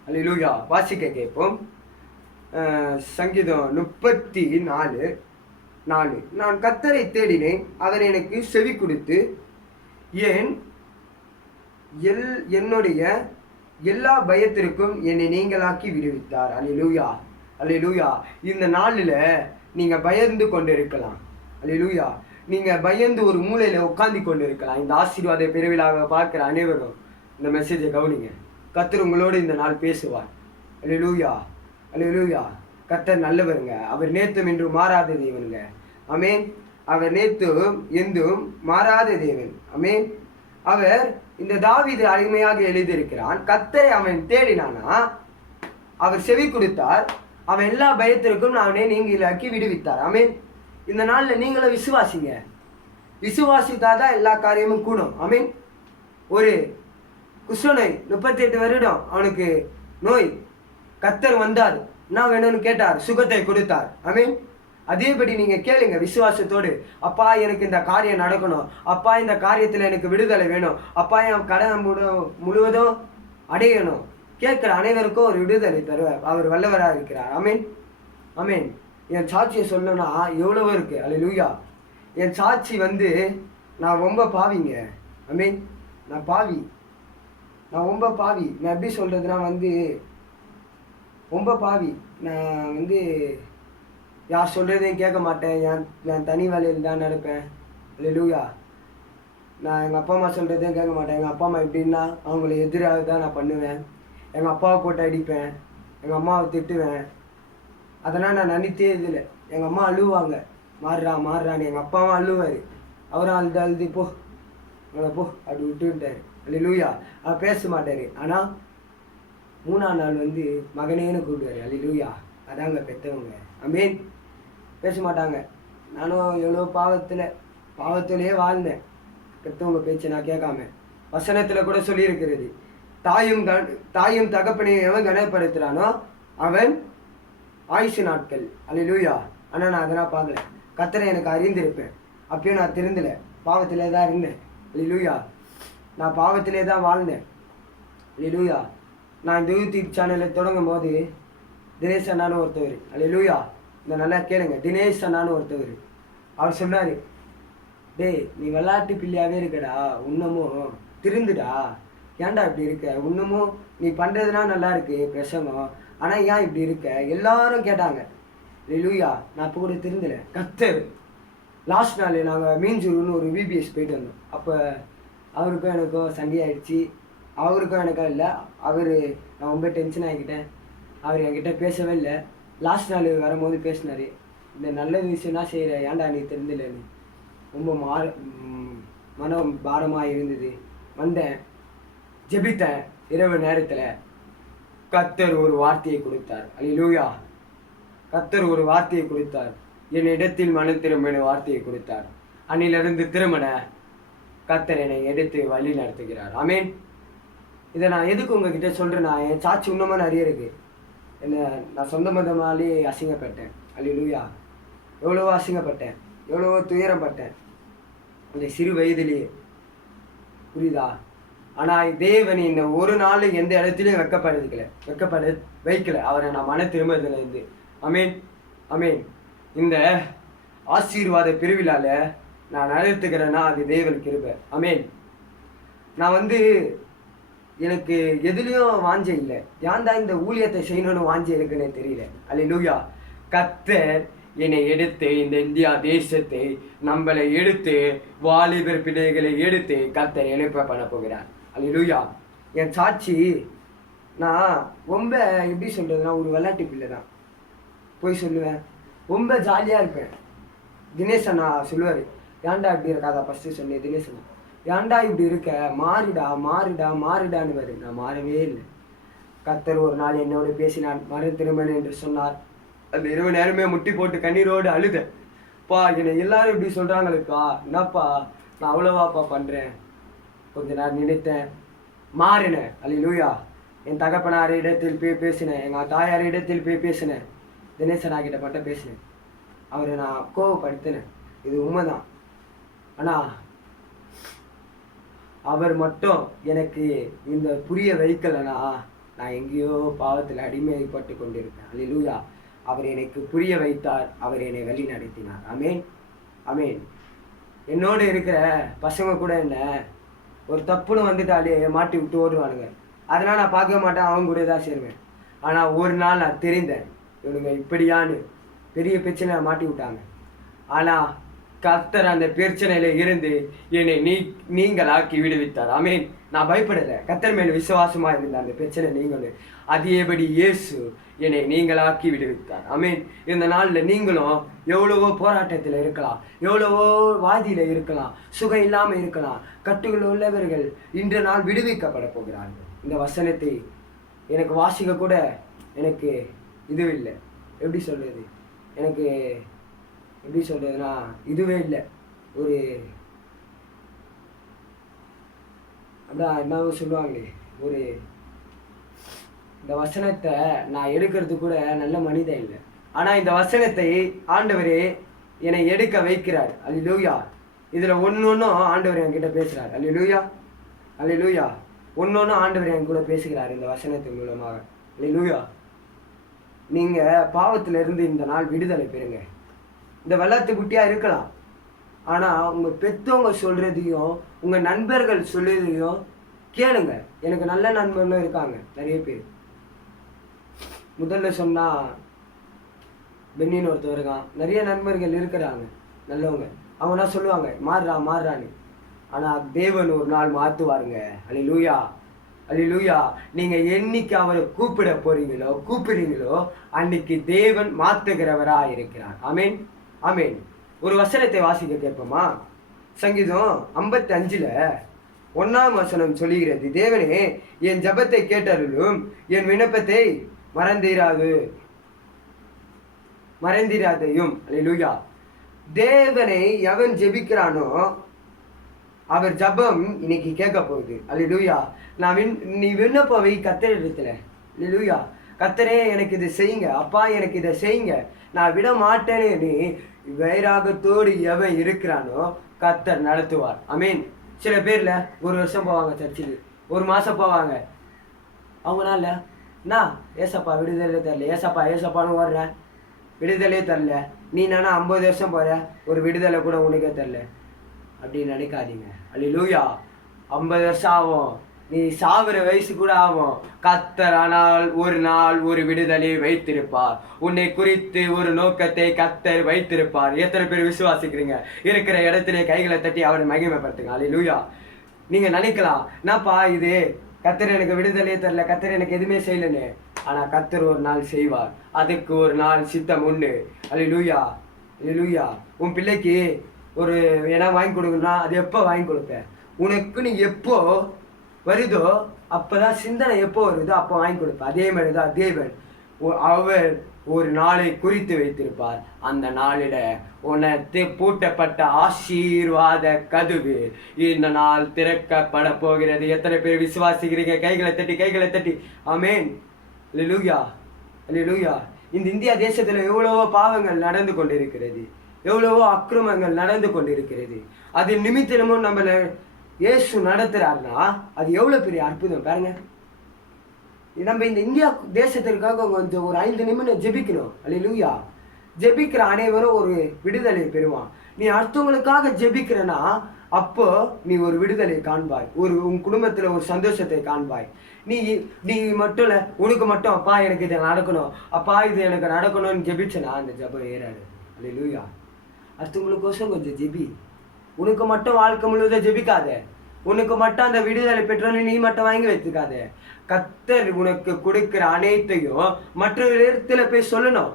அல்லேலூயா. வாசிக்க கேட்போம். சங்கீதம் 34:4. நான் கர்த்தரை தேடினேன், அவர் எனக்கு செவி கொடுத்து என்னுடைய எல்லா பயத்திற்கும் என்னை நீங்களாக்கி விடுவித்தார். அல்லேலூயா, அல்லேலூயா. இந்த நாளில் நீங்கள் பயந்து கொண்டு இருக்கலாம். அல்லேலூயா. நீங்கள் பயந்து ஒரு மூலையில் உட்காந்து கொண்டு இருக்கலாம். இந்த ஆசீர்வாத பெருவிழாவை பார்க்குற அனைவரும் இந்த மெசேஜை கவனிங்க. கர்த்தர் உங்களோடு இந்த நாள் பேசுவார். அல்லேலூயா, அல்லேலூயா. கர்த்தர் நல்லவருங்க. அவர் நேற்றும் இன்றும் மாறாத தேவனுங்க. ஆமென். அவர் நேற்றும் என்றும் மாறாத தேவன். ஆமென். அவர் இந்த தாவீது அருமையாக எழுதியிருக்கிறான். கர்த்தரை அவன் தேடினானா அவர் செவி கொடுத்தார். அவன் எல்லா பயத்திற்கும் அவனே நீங்களாக்கி விடுவித்தார். ஆமென். இந்த நாளில் நீங்களும் விசுவாசிங்க. விசுவாசித்தாதான் எல்லா காரியமும் கூடும். ஆமென். ஒரு குஷ்ணநோய் 38 வருடம் அவனுக்கு நோய். கர்த்தர் வந்தார், என்ன வேணும்னு கேட்டார், சுகத்தை கொடுத்தார். ஆமென். அதேபடி நீங்கள் கேளுங்க விசுவாசத்தோடு. அப்பா, எனக்கு இந்த காரியம் நடக்கணும். அப்பா, இந்த காரியத்தில் எனக்கு விடுதலை வேணும். அப்பா, என் கடன் முழுவதும் அடையணும். கேட்குற அனைவருக்கும் ஒரு விடுதலை தருவார். அவர் வல்லவராக இருக்கிறார். ஆமென், ஆமென். என் சாட்சியை சொல்லணும்னா எவ்வளவோ இருக்குது. அல்லேலூயா. என் சாட்சி நான் ரொம்ப பாவிங்க. ஆமென். நான் ரொம்ப பாவி. நான் எப்படி சொல்கிறதுனா ரொம்ப பாவி. நான் யார் சொல்கிறதையும் கேட்க மாட்டேன். என் தனி வேலையில் தான் நடப்பேன். அல்லேலூயா. நான் எங்கள் அப்பா அம்மா சொல்கிறதையும் கேட்க மாட்டேன். எங்கள் அப்பா அம்மா எப்படின்னா அவங்கள எதிராக தான் நான் பண்ணுவேன். எங்கள் அப்பாவை போட்டு அடிப்பேன், எங்கள் அம்மாவை திட்டுவேன். அதெல்லாம் நான் நினைத்தே இதில்லை. எங்கள் அம்மா அழுவாங்க, மாறுறான்னு. எங்கள் அப்பாவும் அழுவார். அவரும் அழுது போ அப்படி விட்டுவிட்டார். அல்லேலூயா. அவர் பேச மாட்டார். ஆனால் 3ஆம் நாள் மகனேன்னு கூப்பிடுவார். அல்லேலூயா. அதாங்க பெற்றவங்க. ஆமென். பேச மாட்டாங்க. நானும் எவ்வளோ பாவத்திலே வாழ்ந்தேன். பெற்றவங்க பேச்சு நான் கேட்காம. வசனத்தில் கூட சொல்லியிருக்கிறது, தாயும் தகப்பனையும் எவன் கனப்படுத்துகிறானோ அவன் ஆயுசு நாட்கள். அல்லேலூயா. ஆனால் நான் அதெல்லாம் பார்க்கல. கர்த்தரை எனக்கு அறிந்திருப்பேன். அப்பயும் நான் திருந்தலை. பாவத்திலே தான் இருந்தேன். அல்லேலூயா. நான் பாவத்திலே தான் வாழ்ந்தேன். அல்லேலூயா. நான் இந்த யூடியூப் சேனலை தொடங்கும் போது தினேஷ் அண்ணான்னு ஒருத்தவர். அல்லேலூயா. இந்த நல்லா கேளுங்க. தினேஷ் அண்ணான்னு ஒருத்தவர். அவர் சொன்னார், டேய், நீ விளையாட்டு பிள்ளையாகவே இருக்கடா, இன்னமும் திருந்துடா, ஏன்டா இப்படி இருக்க, இன்னமும் நீ பண்ணுறதுனா நல்லா இருக்கு பிரசங்கம், ஆனால் ஏன் இப்படி இருக்க? எல்லாரும் கேட்டாங்க. அல்லேலூயா. நான் இப்போ கூட திருந்தலை. கர்த்தர் லாஸ்ட் நாள் நாங்கள் மீஞ்சூர்னு ஒரு விபிஎஸ் போயிட்டு வந்தோம். அப்போ அவருக்கும் எனக்கும் சண்டை ஆகிடுச்சு. அவருக்கும் எனக்கும் இல்லை. நான் ரொம்ப டென்ஷன் ஆகிக்கிட்டேன். அவர் என்கிட்ட பேசவே இல்லை. லாஸ்ட் நாள் வரும்போது பேசினார், இந்த நல்ல விஷயம்னா செய்கிற, ஏன்டா நீ தெரிந்தில்லைன்னு. ரொம்ப மனம் பாரமாக இருந்தது. வந்தேன், ஜெபித்தேன். இரவு நேரத்தில் கர்த்தர் ஒரு வார்த்தையை கொடுத்தார். அல்லேலூயா. கர்த்தர் ஒரு வார்த்தையை கொடுத்தார். என் இடத்தில் மன திரும்பின வார்த்தையை கொடுத்தார். அன்னிலிருந்து திருமண கர்த்தர் என்னை எடுத்து வழி நடத்துகிறார். ஆமென். இதை நான் எதுக்கு உங்ககிட்ட சொல்கிறேன்னா, என் சாட்சி இன்னமும் நிறைய இருக்குது. நான் சொந்த மதமாலே அசிங்கப்பட்டேன். அல்லேலூயா. எவ்வளவோ அசிங்கப்பட்டேன், எவ்வளவோ துயரப்பட்டேன் அந்த சிறு வயதிலேயே. புரியுதா? ஆனால் தேவன் இந்த ஒரு நாள் எந்த இடத்துலையும் வெக்கப்பட வைக்கல அவரை நான் மன திரும்பதிலிருந்து. ஆமென், ஆமென். இந்த ஆசீர்வாத பிரிவிழால நான் நடத்துக்கிறேன்னா அது தேவன் கிருபை. ஆமென். நான் எனக்கு எதுலேயும் வாஞ்சை இல்லை. ஏன் தான் இந்த ஊழியத்தை செய்யணும்னு வாஞ்சை இருக்குன்னு தெரியல. அல்லேலூயா. கர்த்தர் என்னை எடுத்து இந்த இந்தியா தேசத்தை நம்மளை எடுத்து வாலிபர் பிள்ளைகளை எடுத்து கர்த்தர் எழுப்ப பண்ண போகிறார். அல்லேலூயா. என் சாட்சி, நான் ரொம்ப எப்படி சொல்றதுன்னா ஒரு விளையாட்டு பிள்ளை தான். போய் சொல்லுவேன், ரொம்ப ஜாலியாக இருப்பேன். தினேசன் நான் சொல்லுவார், ஏன்டா இப்படி இருக்காதா? ஃபஸ்ட்டு சொன்னேன் தினேசன், ஏன்டா இப்படி இருக்க, மாறிடா மாறிடா மாறிடான்னு வரு. நான் மாறவே இல்லை. கர்த்தர் ஒரு நாள் என்னோடு பேசினான், மறு திருமணம் என்று சொன்னார். அந்த இரவு நேரமே முட்டி போட்டு கண்ணீரோடு அழுதேன். பா, என்னை எல்லாரும் இப்படி சொல்கிறாங்களுப்பா, என்னப்பா நான் அவ்வளோவாப்பா பண்ணுறேன். கொஞ்ச நேரம் நினைத்தேன், மாறினேன். அல்லேலூயா. என் தகப்பனார் இடத்தில் போய் பேசினேன், எங்கள் தாயார் இடத்தில் போய் பேசினேன், தினேசனா கிட்ட மட்டும் பேசினேன். அவரை நான் கோவப்படுத்தினேன், இது உண்மைதான். ஆனால் அவர் மட்டும் எனக்கு இந்த புரிய வைக்கலைன்னா நான் எங்கேயோ பாவத்தில் அடிமைப்பட்டு கொண்டிருப்பேன். அல்லேலூயா. அவர் எனக்கு புரிய வைத்தார், அவர் என்னை வழி நடத்தினார். ஆமென், ஆமென். என்னோடு இருக்கிற பசங்க கூட என்ன ஒரு தப்புன்னு வந்துட்டாலே மாட்டி விட்டு ஓடுவானுங்க. அதனால் நான் பார்க்க மாட்டேன், அவங்க கூட தான் சேருவேன். ஆனால் ஒரு நாள் நான் தெரிந்தேன், இவனுங்க இப்படியான்னு. பெரிய பிரச்சனை மாட்டி விட்டாங்க. ஆனால் கர்த்தர் அந்த பிரச்சனையில இருந்து என்னை நீங்களாக்கி விடுவித்தார். ஆமென். நான் பயப்படலை, கர்த்தர் மேல் விசுவாசமா இருந்த அந்த பிரச்சனை நீங்களும் அதேபடி இயேசு என்னை நீங்களாக்கி விடுவித்தார். ஆமென். இந்த நாளில் நீங்களும் எவ்வளவோ போராட்டத்தில் இருக்கலாம், எவ்வளவோ வாதியில இருக்கலாம், சுகம் இல்லாமல் இருக்கலாம். கட்டுகள் உள்ளவர்கள் இன்று நாள் விடுவிக்கப்பட போகிறார்கள். இந்த வசனத்தை எனக்கு வாசிக்க கூட எனக்கு இது இல்லை, எப்படி சொல்றது, எனக்கு எப்படி சொல்றதுன்னா இதுவே இல்லை. ஒரு அப்படின் என்ன சொல்லுவாங்களே, ஒரு இந்த வசனத்தை நான் எடுக்கிறது கூட நல்ல மனிதன் இல்லை. ஆனால் இந்த வசனத்தை ஆண்டவரே என்னை எடுக்க வைக்கிறார். அல்லேலூயா. இதில் ஒன்னொன்னும் ஆண்டவர் என்கிட்ட பேசுகிறார். அல்லேலூயா, அல்லேலூயா. ஒன்னொன்னும் ஆண்டவர் என் கூட பேசுகிறார் இந்த வசனத்தின் மூலமாக. அல்லேலூயா. நீங்கள் பாவத்திலிருந்து இந்த நாள் விடுதலை பெறுங்க. இந்த வெள்ளத்து குட்டியாக இருக்கலாம், ஆனால் உங்கள் பெற்றவங்க சொல்கிறதையும் உங்கள் நண்பர்கள் சொல்கிறதையும் கேளுங்க. எனக்கு நல்ல நண்பர்களும் இருக்காங்க நிறைய பேர். முதல்ல சொன்னால் பென்னின்னு ஒருத்தர் இருக்கான். நிறைய நண்பர்கள் இருக்கிறாங்க நல்லவங்க. அவங்க என்ன சொல்லுவாங்க, மாறுறா மாறுறான்னு. ஆனால் தேவன் ஒரு நாள் மாற்றுவாருங்க. அல்லேலூயா, அல்லேலூயா. நீங்கள் என்னைக்கு அவரை கூப்பிடுறீங்களோ அன்னைக்கு தேவன் மாற்றுகிறவராக இருக்கிறார். ஆமென், ஆமென். ஒரு வசனத்தை வாசிக்க கேட்போமா? சங்கீதம் 55 1ஆம் வசனம் சொல்லுகிறது, தேவனே என் ஜெபத்தை கேட்டருளும், என் விண்ணப்பத்தை மறந்திராதையும். அல்லேலூயா. தேவனை எவன் ஜெபிக்கிறானோ அவர் ஜெபம் இன்னைக்கு கேட்க போகுது. அல்லேலூயா. நீ விண்ணப்பவை கர்த்தரிடத்துல. அல்லேலூயா. கர்த்தரே எனக்கு இதை செய்யுங்க, அப்பா எனக்கு இதை செய்யுங்க, நான் விட மாட்டேன்னு நீ வைராகத்தோடு எவன் இருக்கிறானோ கர்த்தர் நடத்துவார். ஆமென். சில பேர்ல 1 வருஷம் போவாங்க சர்ச்சுக்கு, 1 மாசம் போவாங்க. அவங்களால நான் ஏசப்பா விடுதலை தரல, ஏசப்பா ஏசப்பான்னு ஓடுறேன், விடுதலையே தரல. நீ நானா 50 வருஷம் போற, ஒரு விடுதலை கூட உனக்கே தரல அப்படின்னு நினைக்காதீங்க. அல்லேலூயா. 50 வருஷம் ஆகும், நீ சாகுற வயசு கூட ஆகும். கர்த்தர் ஆனால் ஒரு நாள் ஒரு விடுதலை வைத்திருப்பார். உன்னை குறித்து ஒரு நோக்கத்தை கர்த்தர் வைத்திருப்பார். எத்தனை பேர் விசுவாசிக்கிறீங்க? இருக்கிற இடத்திலே கைகளை தட்டி அவரை மகிமைப்படுத்துங்க. அல்லேலூயா. நீங்க நினைக்கலாம், என்னப்பா இது, கர்த்தர் எனக்கு விடுதலையே தரல, கர்த்தர் எனக்கு எதுவுமே செய்யலன்னு. ஆனா கர்த்தர் ஒரு நாள் செய்வார். அதுக்கு ஒரு நாள் சித்தம் உண்டு. அல்லேலூயா, அல்லேலூயா. உன் பிள்ளைக்கு ஒரு இடம் வாங்கி கொடுக்கணும்னா அது எப்போ வாங்கி கொடுப்பேன்? உனக்கு நீ எப்போ வருதோ அப்போதான் சிந்தனை எப்போ வருதோ அப்போ வாங்கி கொடுப்பேன். அதே மாதிரி தான் தேவன் அவர் ஒரு நாளை குறித்து வைத்திருப்பார். அந்த நாளில உனக்கு பூட்டப்பட்ட ஆசீர்வாத கதவு இந்த நாள் திறக்கப்பட போகிறது. எத்தனை பேர் விசுவாசிக்கிறீங்க? கைகளை தட்டி, கைகளை தட்டி. ஆமென். அல்லேலூயா, அல்லேலூயா. இந்த இந்தியா தேசத்துல எவ்வளவோ பாவங்கள் நடந்து கொண்டிருக்கிறது, எவ்வளவோ அக்கிரமங்கள் நடந்து கொண்டிருக்கிறது. அது நிமித்தமும் நம்மள இயேசு நடத்துறாருன்னா அது எவ்வளவு பெரிய அற்புதம் பாருங்க. நம்ம இந்த இந்தியா தேசத்திற்காக கொஞ்சம் ஒரு 5 நிமிடம் ஜெபிக்கணும். அல்லேலூயா. ஜெபிக்கிற அனைவரும் ஒரு விடுதலை பெறுவான். நீ அடுத்தவங்களுக்காக ஜெபிக்கிறனா அப்போ நீ ஒரு விடுதலை காண்பாய், உன் குடும்பத்துல ஒரு சந்தோஷத்தை காண்பாய். நீ நீ மட்டும் இல்ல, உனக்கு மட்டும் அப்பா எனக்கு இது நடக்கணும், அப்பா இது எனக்கு நடக்கணும்னு ஜெபிச்சனா அந்த ஜெபம் ஏறாது. அல்லேலூயா. அடுத்தவங்களுக்கோசம் கொஞ்சம் ஜெபி. உனக்கு மட்டும் வாழ்க்கை முழுவதும் ஜெபிக்காத. உனக்கு மட்டும் அந்த விடுதலை பெற்றோன்னு நீ மட்டும் வாங்கி வச்சுக்காத. கர்த்தர் உனக்கு கொடுக்கிற அனைத்தையும் மற்றொரு இடத்துல போய் சொல்லணும்.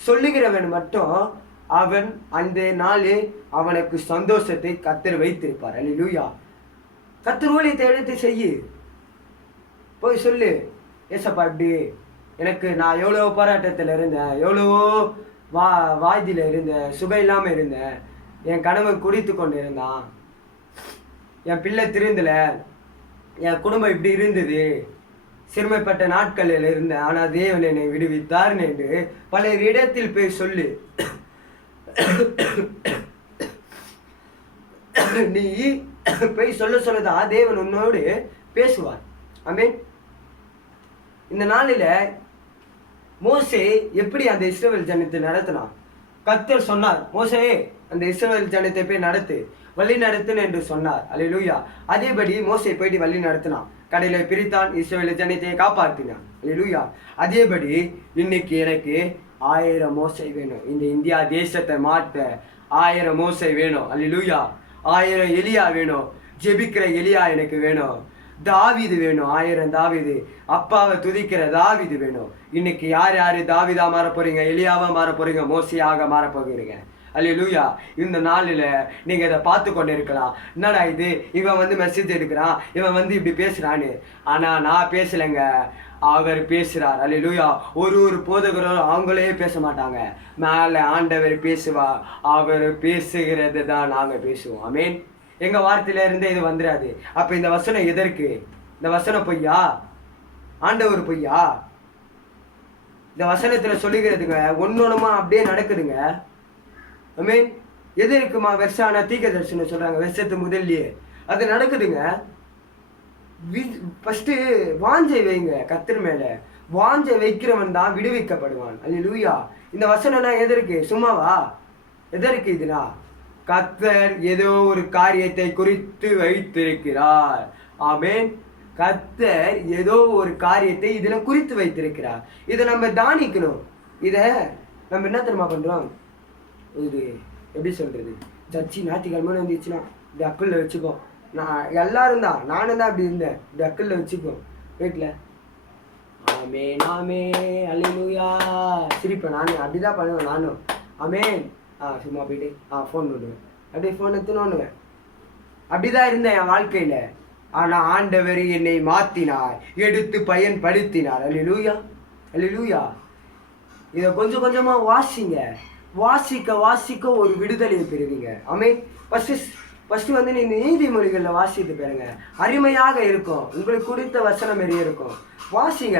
சொல்லுகிறவன் மட்டும் அவன் அந்த நாளே அவனுக்கு சந்தோஷத்தை கர்த்தர் வைத்திருப்பார். அல்லேலூயா. கர்த்தர் ஊழியத்தை எடுத்து செய்யு. போய் சொல்லு, ஏசப்பா இப்படி எனக்கு நான் எவ்வளோ போராட்டத்தில் இருந்தேன், எவ்வளவோ வாய்தியில் இருந்தேன், சுகம் இல்லாமல் இருந்தேன், என் கணவன் குடித்து கொண்டு இருந்தான், என் பிள்ளை திருந்தலை, என் குடும்பம் இப்படி இருந்தது, சிறுமைப்பட்ட நாட்களில் இருந்தேன், ஆனால் தேவன் என்னை விடுவித்தார் என்று பல இடத்தில் போய் சொல்லு. நீ போய் சொல்லதான் தேவன் உன்னோடு பேசுவார். ஆமென். இந்த நாளில் மோசே எப்படி அந்த இஸ்ரவேல் ஜனத்தை நடத்தினான்? கர்த்தர் சொன்னார், மோசே அந்த இஸ்ரவேல் ஜனத்தை போய் நடத்து, வழி நடத்துன்னு என்று சொன்னார். அல்லேலூயா. அதேபடி மோசே போயிட்டு வழி நடத்தினான், கடையில பிரித்தான், இஸ்ரவேல் ஜனத்தை காப்பாற்றினான். அல்லேலூயா. அதேபடி இன்னைக்கு எனக்கு 1000 மோசை வேணும். இந்த இந்தியா தேசத்தை மாற்ற 1000 மோசை வேணும். அல்லேலூயா. 1000 எலியா வேணும். ஜெபிக்கிற எலியா எனக்கு வேணும். தாவீது வேணும். 1000 தாவீது, அப்பாவை துதிக்கிற தாவீது வேணும். இன்னைக்கு யார் யாரு தாவீதா மாற போறீங்க, எலியாவா மாற போறீங்க, மோசையாக மாற போகிறீங்க. அல்லேலூயா. இந்த நாளில் நீங்க இதை பார்த்து கொண்டு இருக்கலாம். என்னடா இது, இவன் மெசேஜ் எடுக்கிறான், இவன் இப்படி பேசுறான்னு. ஆனா நான் பேசலைங்க, அவர் பேசுறார். அல்லேலூயா. ஒரு போதகரும் அவங்களே பேச மாட்டாங்க, மேல ஆண்டவர் பேசுவா. அவர் பேசுகிறது தான் நாங்க பேசுவோம். ஆமென். எங்க வார்த்தையில இருந்தே இது வந்துடாது. அப்ப இந்த வசனம் எதற்கு? இந்த வசனம் பொய்யா? ஆண்டவர் பொய்யா? இந்த வசனத்துல சொல்லுகிறதுங்க ஒன்னொன்னுமா அப்படியே நடக்குதுங்க. ஆமென். எது இருக்குமா? வெர்ஷான தீர்க்க தரிசனம் சொல்றாங்க, வருஷத்து முதல்லயே அது நடக்குதுங்க. ஃபர்ஸ்ட் வாஞ்சை வைங்க கர்த்தர் மேல. வாஞ்சை வைக்கிறவன் தான் விடுவிக்கப்படுவான். அல்லேலூயா. இந்த வசனம்னா எதற்கு? சும்மாவா? எதற்கு இதுனா? கர்த்தர் ஏதோ ஒரு காரியத்தை குறித்து வைத்திருக்கிறார். ஆமென். கர்த்தர் ஏதோ ஒரு காரியத்தை இதுல குறித்து வைத்திருக்கிறார். இதை நம்ம தானிக்கணும். இத நம்ம என்ன தெரியுமா பண்றோம்? இது எப்படி சொல்றது, சர்ச்சி ஞாயிற்றுக்கிழமை வந்துச்சுன்னா இப்படி அக்குள்ள வச்சுப்போம். நான் எல்லாரும் தான், நானும் தான் அப்படி இருந்தேன், இப்படி அக்குள்ள வச்சுப்போம் வீட்டில். ஆமென் ஆமென் அல்லேலூயா. சிரிப்பேன் நானு, அப்படிதான் பண்ணுவேன் நானும். ஆமென். சும்மா போயிட்டு ஃபோன் பண்ணுவேன், அப்படியே ஃபோன் எடுத்துன்னு அப்படிதான் இருந்தேன் என் வாழ்க்கையில. ஆனா ஆண்டவர் என்னை மாத்தினார், எடுத்து பயன்படுத்தினார். அல்லேலூயா அல்லேலூயா. இதை கொஞ்சம் கொஞ்சமா வாசிங்க. வாசிக்க வாசிக்க ஒரு விடுதலையை பெறுவீங்க. ஆமென். ஃபர்ஸ்ட் நீ நீதிமொழிகளில் வாசித்து பாருங்க, அருமையாக இருக்கும். உங்களுக்கு குறித்த வசனம் மாரியே இருக்கும். வாசிங்க,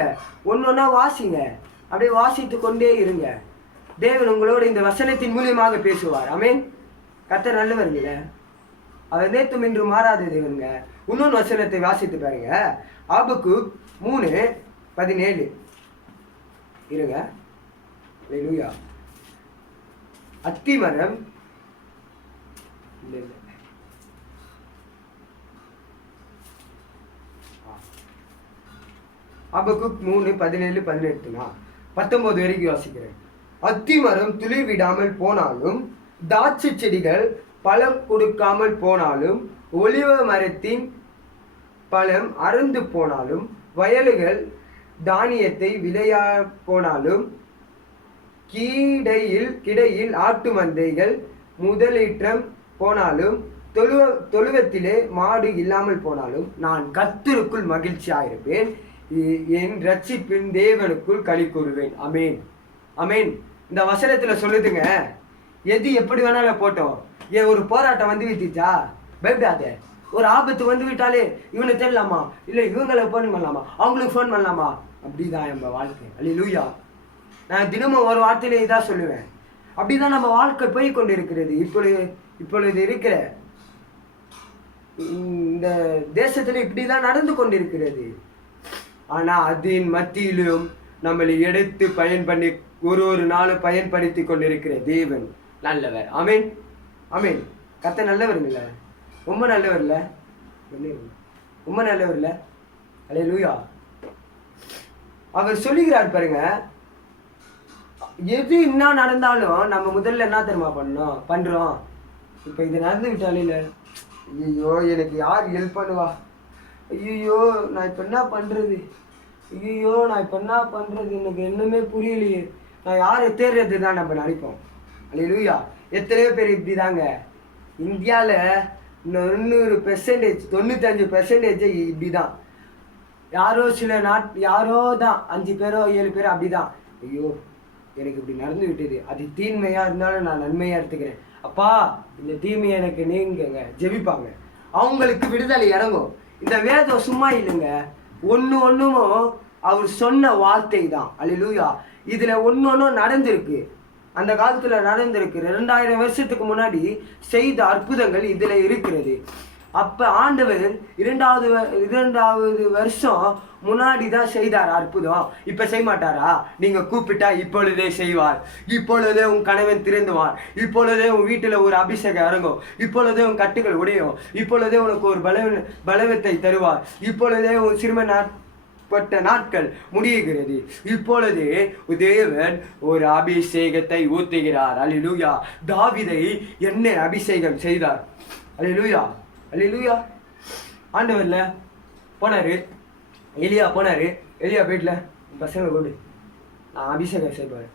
ஒன்னொன்னா வாசிங்க, அப்படியே வாசித்து கொண்டே இருங்க. தேவன் உங்களோட இந்த வசனத்தின் மூலியமாக பேசுவார். ஆமென். கர்த்தர் நல்லவருங்க, அவர் நேற்றும் இன்று மாறாத தேவனுங்க. இன்னொன்று வசனத்தை வாசித்து பாருங்க, ஆபக்கூக் 3:17 இருங்க. அல்லேலூயா. அத்திமரம் ஆபக்கூக் 3:17-18 19 வரைக்கும் வாசிக்கிறேன். அத்திமரம் துளிர் விடாமல் போனாலும், திராட்சை செடிகள் பழம் கொடுக்காமல் போனாலும், ஒலிவ மரத்தின் பழம் அறுந்து போனாலும், வயல்கள் தானியத்தை விளையா போனாலும், கிடையில் ஆட்டு மந்தைகள் முதலீற்றம் போனாலும், தொழுவத்திலே மாடு இல்லாமல் போனாலும், நான் கர்த்தருக்குள் மகிழ்ச்சியாயிருப்பேன், என் ரட்சிப்பின் தேவனுக்குள் களி கூறுவேன். அமேன் அமேன். இந்த வசனத்துல சொல்லுதுங்க, எது எப்படி வேணாலும் போட்டோம். ஏன் ஒரு போராட்டம் வந்து விட்டுச்சா, பயப்படாத. ஒரு ஆபத்து வந்து விட்டாலே இவனை தெரியலாமா, இல்லை இவங்களை ஃபோன் பண்ணலாமா, அவங்களுக்கு ஃபோன் பண்ணலாமா, அப்படிதான் நம்ம வாழ்க்கை. அல்லேலூயா. நான் தினமும் ஒரு வார்த்தையிலே இதான் சொல்லுவேன். அப்படிதான் நம்ம வாழ்க்கை போய் கொண்டு இருக்கிறது. இப்பொழுது இருக்கிற இந்த தேசத்துல இப்படிதான் நடந்து கொண்டிருக்கிறது. ஆனா அதன் மத்தியிலும் நம்மளை எடுத்து ஒரு நாளும் பயன்படுத்தி கொண்டிருக்கிற தேவன் நல்லவர். ஆமென் ஆமென். கர்த்தர் நல்லவருங்கள, ரொம்ப நல்லவர்ல, ரொம்ப நல்லவர்ல. அல்லேலூயா. அவர் சொல்லுகிறார் பாருங்க, எது என்ன நடந்தாலும் நம்ம முதல்ல என்ன தெரியுமா பண்றோம். இப்போ இது நடந்து விட்டாலே இல்லை, ஐயோ எனக்கு யார் ஹெல்ப் பண்ணுவா, ஐயோ நான் இப்போ என்ன பண்ணுறது, ஐயோ நான் இப்போ என்ன பண்ணுறது, எனக்கு என்னமே புரியலையே, நான் யாரை தேர்றது தான் நம்ம நினைப்போம். அல்லேலூயா. எத்தனையோ பேர் இப்படி தாங்க. இந்தியாவில் 90%, 95% இப்படி தான். யாரோ சில யாரோ தான் 5 பேரோ 7 பேரோ அப்படி தான். ஐயோ எனக்கு இப்படி நடந்து விட்டது, அது தீன்மையாக இருந்தாலும் நான் நன்மையாக எடுத்துக்கிறேன், அப்பா இந்த தீமையை எனக்கு நீங்கங்க ஜெபிப்பாங்க. அவங்களுக்கு விடுதலை இறங்கும். இந்த வேதம் சும்மா இல்லைங்க, ஒன்றும் அவர் சொன்ன வார்த்தை தான். அல்லேலூயா. இதில் ஒன்றும் நடந்திருக்கு, அந்த காலத்தில் நடந்திருக்கு. 2000 வருஷத்துக்கு முன்னாடி செய்த அற்புதங்கள் இதில் இருக்கிறது. அப்போ ஆண்டவர் 2000 வருஷம் முன்னாடி தான் செய்தார் அற்புதம். இப்போ செய்ய மாட்டாரா? நீங்கள் கூப்பிட்டா இப்பொழுதே செய்வார். இப்பொழுதே உன் கணவன் திறந்துவார். இப்பொழுதே உன் வீட்டில் ஒரு அபிஷேகம் இறங்கும். இப்பொழுதே உன் கட்டுகள் உடையும். இப்பொழுதே உனக்கு ஒரு பலவத்தை தருவார். இப்பொழுதே உன் சிறும பட்ட நாட்கள் முடியுகிறது. இப்பொழுது தேவன் ஒரு அபிஷேகத்தை ஊத்துகிறார். அல்லேலூயா. தாவீதை என்ன அபிஷேகம் செய்தார்? அல்லேலூயா, அல்லேலூயா. ஆண்டவர்ல போனாரு, எலியா போனாரு. எலியா வீட்டில் பசங்களை கூப்பிட்டு நான் அபிஷேகம் செய்வார்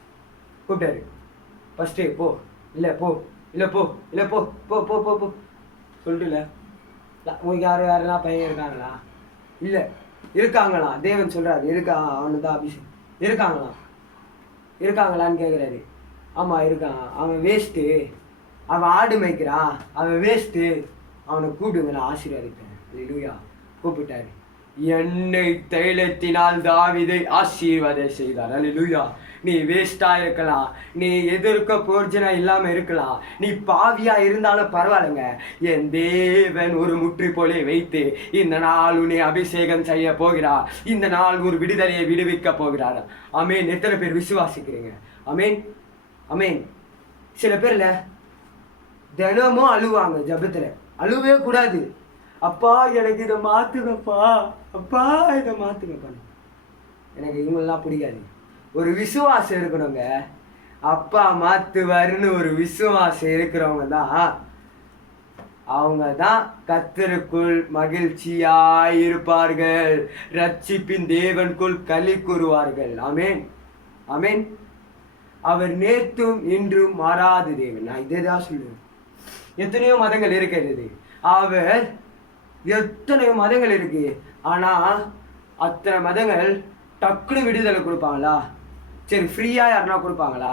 கூப்பிட்டாரு. ஃபஸ்ட்டு போ, இல்லை போ, இல்லை போ, இல்லை போ போ போ போ போ சொல்லிட்டுல. உங்களுக்கு யாரெல்லாம் பையன் இருக்காங்களா? இல்லை இருக்காங்களா? தேவன் சொல்கிறாரு இருக்கா, அவனு தான் அபிஷேகம் இருக்காங்களான்னு கேட்குறாரு. ஆமாம் இருக்கான், அவன் வேஸ்ட்டு, அவன் ஆடு மேய்க்கிறான், அவன் வேஸ்ட்டு, அவனை கூப்பிடுங்க நான் ஆசீர்வதிப்பேன். அல்லேலூயா. கூப்பிட்டாரு. எண்ணெய் தைலத்தினால் தாவீதை ஆசீர்வாதம் செய்தார். அல்லேலூயா. நீ வேஸ்டா இருக்கலாம், நீ எதிர்க்க போர்ஜனம் இல்லாமல் இருக்கலாம், நீ பாவியா இருந்தாலும் பரவாயில்லைங்க, என் தேவன் ஒரு முற்றுப்புள்ளி வைத்து இந்த நாள் உன்னை அபிஷேகம் செய்ய போகிறார். இந்த நாள் ஒரு விடுதலையை விடுவிக்க போகிறார். ஆமேன். எத்தனை பேர் விசுவாசிக்கிறீங்க? ஆமேன், ஆமேன். சில பேர்ல தினமும் அழுவாங்க ஜபத்தில். அழுவே கூடாது. அப்பா எனக்கு இதை மாற்றுங்கப்பா, அப்பா இதை மாற்றுங்கப்பா. எனக்கு இவங்களெலாம் பிடிக்காது. ஒரு விசுவாசம் இருக்கணுங்க. அப்பா மாற்றுவாருன்னு ஒரு விசுவாசம் இருக்கிறவங்க தான், அவங்க தான் கர்த்தருக்குள் மகிழ்ச்சியாயிருப்பார்கள், ரட்சிப்பின் தேவனுக்குள் களி கூறுவார்கள். ஆமேன், ஆமேன். அவர் நேற்றும் இன்றும் மாறாத தேவன். நான் இதே தான் சொல்லுவேன். எத்தனையோ மதங்கள் இருக்கிறது, அவர் எத்தனையோ மதங்கள் இருக்கு. ஆனா அத்தனை மதங்கள் டக்குனு விடுதலை கொடுப்பாங்களா? சரி ஃப்ரீயா யாருன்னா கொடுப்பாங்களா?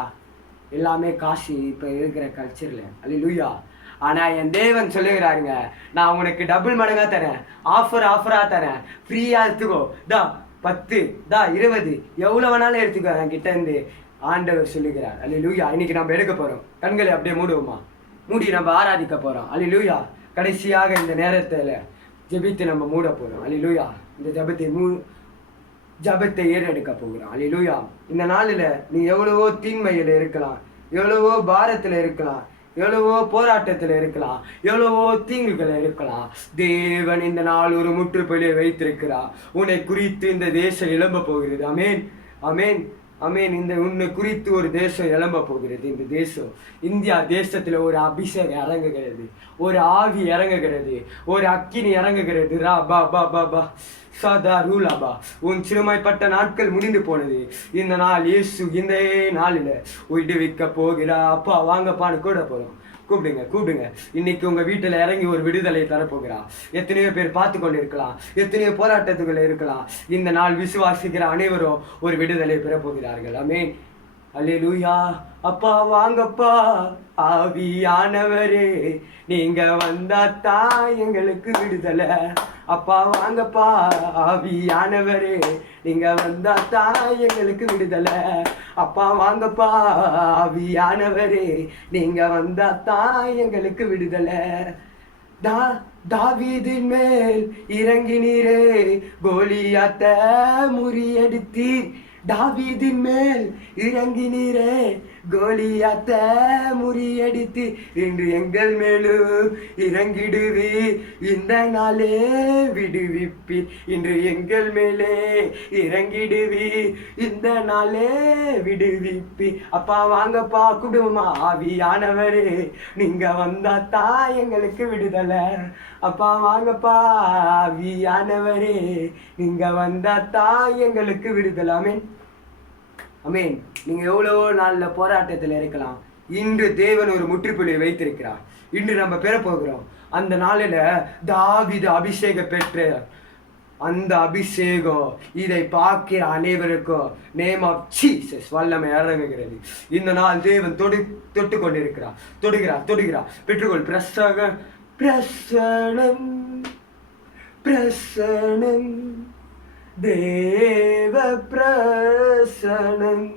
எல்லாமே காசு இப்போ இருக்கிற கல்ச்சரில். அல்லேலூயா. ஆனால் என் தேவன் சொல்லுகிறாருங்க, நான் உனக்கு டபுள் மடங்காக தரேன், ஆஃபராக தரேன், ஃப்ரீயாக எடுத்துக்கோ, தா 10 தா 20 எவ்வளோ வேணாலும் எடுத்துக்கோ என்கிட்ட இருந்து ஆண்டவர் சொல்லுகிறார். அல்லேலூயா. இன்னைக்கு நம்ம எடுக்க போகிறோம். கண்களை அப்படியே மூடுவோமா? மூடி நம்ம ஆராதிக்க போகிறோம். அல்லேலூயா. கடைசியாக இந்த நேரத்தில் ஜெபித்து நம்ம மூட போகிறோம். அல்லேலூயா. இந்த ஜபத்தை ஏறெடுக்க போகிறோம். அல்லேலூயா. இந்த நாளில் நீ எவ்வளவோ தீன்மையில் இருக்கலாம், எவ்வளவோ பாரத்தில் இருக்கலாம், எவ்வளவோ போராட்டத்தில் இருக்கலாம், எவ்வளவோ தீங்குகள் இருக்கலாம். தேவன் இந்த நாள் ஒரு முற்றுப்புள்ளியை வைத்திருக்கிறார். உன்னை குறித்து இந்த தேசம் எழும்ப போகிறது. அமேன், அமேன், அமேன். உன்னை குறித்து ஒரு தேசம் எழும்ப போகிறது. இந்த தேசம், இந்தியா தேசத்தில் ஒரு அபிஷேகம் இறங்குகிறது, ஒரு ஆவி இறங்குகிறது, ஒரு அக்கினி இறங்குகிறது. ரா பா பா பா பா சதா ரூலாபா. உன் சிறுமைப்பட்ட நாட்கள் முடிந்து போனது. இந்த நாள் இயேசு இந்த நாளில் விடுவிக்க போகிறா. அப்பா வாங்கப்பான்னு கூட போகிறோம். கூப்பிடுங்க. இன்னைக்கு உங்க வீட்டில் இறங்கி ஒரு விடுதலை தரப்போகிறா. எத்தனையோ பேர் பார்த்து கொண்டு இருக்கலாம், எத்தனையோ போராட்டத்துக்குள்ள இருக்கலாம். இந்த நாள் விசுவாசிக்கிற அனைவரும் ஒரு விடுதலை பெறப்போகிறார்கள். ஆமென். அல்லேலூயா. அப்பா வாங்கப்பா, ஆவியானவரே நீங்க வந்தாத்தான் எங்களுக்கு விடுதலை. அப்பா வாங்கப்பா, ஆவியானவரே நீங்க வந்தாத்தான் எங்களுக்கு விடுதலை. அப்பா வாங்கப்பா, ஆவியானவரே நீங்க வந்தாத்தான் எங்களுக்கு விடுதலை. தாவீதின் மேல் இறங்கினீரே, கோலியாத்தை முறியடித்தீர். தாவீதின் மேல் இறங்கினீரே, கோலியாத்த முறியடித்து இன்று எங்கள் மேலும் இறங்கிடுவி. இந்த நாளே விடுவிப்பி இன்று எங்கள் மேலே இறங்கிடுவி. இந்த நாளே விடுவிப்பி. அப்பா வாங்கப்பா குடும்பமா ஆவியானவரே நீங்க வந்தா தான் எங்களுக்கு விடுதலை. அப்பா வாங்கப்பா ஆவியானவரே நீங்க வந்தா தான் எங்களுக்கு விடுதலை. ஆமென் ஆமென். நீங்க எவ்வளவோ நாள்ல போராட்டத்தில் இருக்கலாம். இன்று தேவன் ஒரு முற்றுப்புள்ளியை வைத்திருக்கிறார். இன்று நம்ம பெற போகிறோம். அந்த நாளில தாவீது அபிஷேகம் பெற்ற அந்த அபிஷேகம் இதை பார்க்கிற அனைவருக்கும் நேம் ஆஃப் ஜீசஸ் வல்லமை இறங்குகிறது. இந்த நாள் தேவன் தொட்டு கொண்டிருக்கிறார். தொடுகிறார். பெற்றுக்கொள். பிரசனம் பிரசனம் தேவ பிரசனம்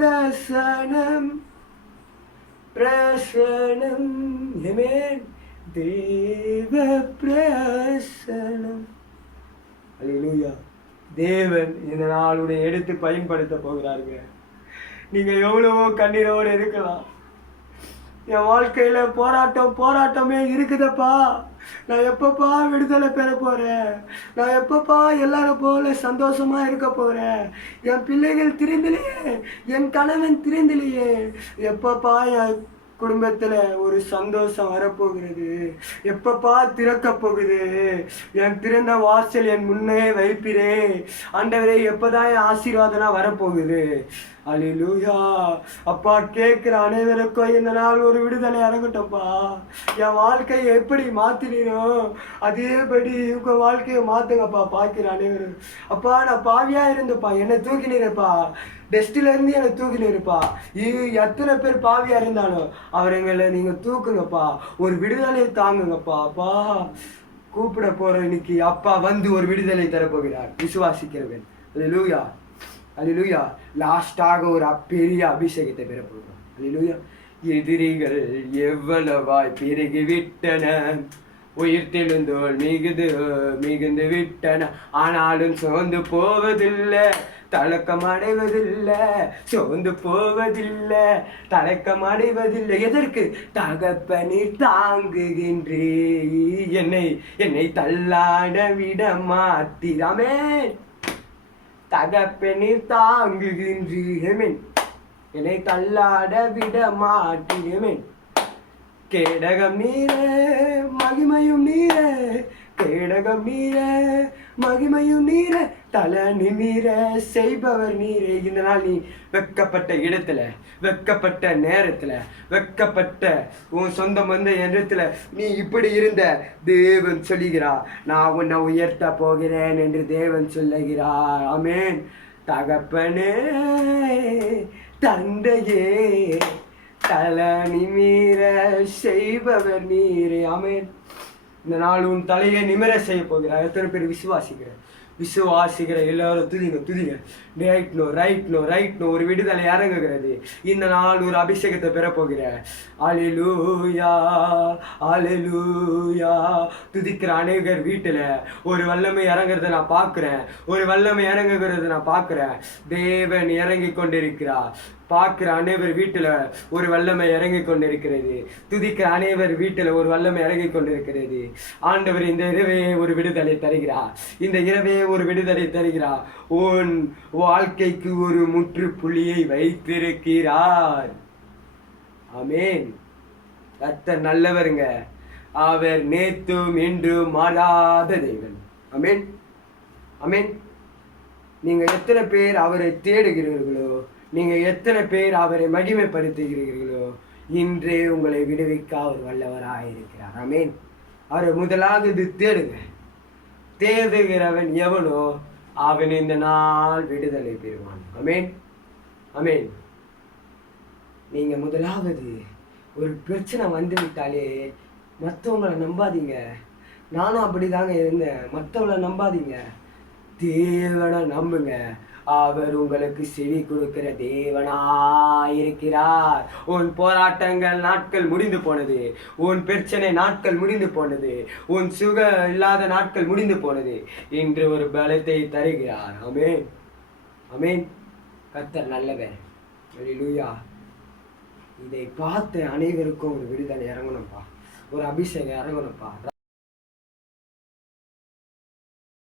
பிரசனம் பிரசனம் ஆமென். தேவ பிரசனம். அல்லேலூயா. தேவன் இந்த நாளுடைய எடுத்து பயன்படுத்த போகிறாருங்க. நீங்க எவ்வளவோ கண்ணீரோடு இருக்கலாம். என் வாழ்க்கையில போராட்டமே இருக்குதப்பா. நான் எப்பப்பா விடுதலை பெற போறேன்? நான் எப்பப்பா எல்லாரும் போல சந்தோஷமா இருக்க போறேன்? என் பிள்ளைகள் திருந்தலையே, என் கணவன் திருந்தலையே, எப்பப்பா என் குடும்பத்துல ஒரு சந்தோஷம் வரப்போகிறது? எப்பப்பா திறக்க போகுது? என் திறந்த வாசல் என் முன்னே வைப்பிரே ஆண்டவரே, எப்பதான் என் ஆசீர்வாதனா வரப்போகுது? அல்லேலூயா. அப்பா கேட்கிற அனைவருக்கும் இந்த நாள் ஒரு விடுதலை இறங்கட்டும்ப்பா. என் வாழ்க்கையை எப்படி மாத்தினீரோ அதேபடி உங்க வாழ்க்கையை மாத்துங்கப்பா. பார்க்கிற அனைவரும் அப்பா நான் பாவியா இருந்தப்பா, என்னை தூக்கினீரப்பா. டெஸ்ட்ல இருந்து என்னை தூக்கினீருப்பா. எத்தனை பேர் பாவியா இருந்தாலும் அவருங்களை நீங்க தூக்குங்கப்பா. ஒரு விடுதலையை தாங்குங்கப்பா. அப்பா கூப்பிட போற இன்னைக்கு அப்பா வந்து ஒரு விடுதலை தரப்போகிறார் விசுவாசிக்கிறவன். அல்லேலூயா அல்லேலூயா. லாஸ்டாக ஒரு பெரிய அபிஷேகத்தை பெற போகிறோம். அல்லேலூயா. எதிரிகள் எவ்வளவாய் பெருகி விட்டன, உயிர்த்தெழுந்தோல் மிகுந்து விட்டன, ஆனாலும் சோர்ந்து போவதில்லை, தலக்கம் அடைவதில்லை, சோர்ந்து போவதில்லை, தலக்கம் அடைவதில்லை. எதற்கு? தகப்பனீர் தாங்குகின்றே என்னை தள்ளாட விட மாட்டீராமே. தகப்பனீர் தாங்குகின்றீரேன், என்னை தள்ளாட விட மாட்டீரேன். கேடகம் நீரே மகிமையும் நீரே, கேடகம் நீரே மகிமையும் நீரே, தலை நிமிர செய்பவர் நீரே. இந்த நாள் நீ வெக்கப்பட்ட இடத்துல, வெக்கப்பட்ட நேரத்துல, வெக்கப்பட்ட உன் சொந்த வந்த இடத்துல நீ இப்படி இருந்த, தேவன் சொல்லுகிறார் நான் உன்னை உயர்த்த போகிறேன் என்று தேவன் சொல்லுகிறார். ஆமென். தகப்பனே தந்தையே தலை நிமிர செய்பவர் நீரே. ஆமென். இந்த நாள் உன் தலையை நிமிர செய்ய போகிறார். எத்தனை பேர் விசுவாசிக்கிற எல்லாரும் துதிங்க. ரைட் நோ ஒரு விடுதலை இறங்குகிறது. இந்த நாள் ஒரு அபிஷேகத்தை பெற போகிற. அல்லேலூயா அல்லேலூயா. துதிக்கிற அநேகர் வீட்டுல ஒரு வல்லமை இறங்குறத நான் பார்க்கிறேன். தேவன் இறங்கி கொண்டிருக்கிறார். பார்க்கிற அனைவர் வீட்டுல ஒரு வல்லமை இறங்கி கொண்டிருக்கிறது. துதிக்கிற அனைவர் வீட்டுல ஒரு வல்லமை இறங்கி கொண்டிருக்கிறது. ஆண்டவர் இந்த இரவே ஒரு விடுதலை தருகிறார். உன் வாழ்க்கைக்கு ஒரு முற்றுப்புள்ளியை வைத்திருக்கிறார். ஆமென். கர்த்தர் நல்லவருங்க. அவர் நேற்றும் இன்றும் மாறாத தேவன். ஆமென் ஆமென். நீங்க எத்தனை பேர் அவரை தேடுகிறீர்களோ, நீங்க எத்தனை பேர் அவரை மகிமைப்படுத்துகிறீர்களோ, இன்றே உங்களை விடுவிக்க அவர் வல்லவராயிருக்கிறார். ஆமென். அவரை முதலாவது தேடுகிறவன் எவனோ அவன் இந்த நாள் விடுதலை பெறுவான். ஆமென் ஆமென். நீங்க முதலாவது ஒரு பிரச்சனை வந்து விட்டாலே மற்றவங்களை நம்பாதீங்க. நானும் அப்படிதாங்க இருந்தேன். மற்றவங்களை நம்பாதீங்க, தேவனை நம்புங்க. அவர் உங்களுக்கு செவி கொடுக்கிற தேவனாயிருக்கிறார். உன் போராட்டங்கள் நாட்கள் முடிந்து போனது, உன் பிரச்சனை நாட்கள் முடிந்து போனது, உன் சுக இல்லாத நாட்கள் முடிந்து போனது. இன்று ஒரு பலத்தை தருகிறார். ஆமென் ஆமென். கர்த்தர் நல்லவர். அல்லேலூயா. இதை பார்த்த அனைவருக்கும் ஒரு விடுதலை இறங்கணும்ப்பா, ஒரு அபிஷேகம் இறங்கணும்ப்பா.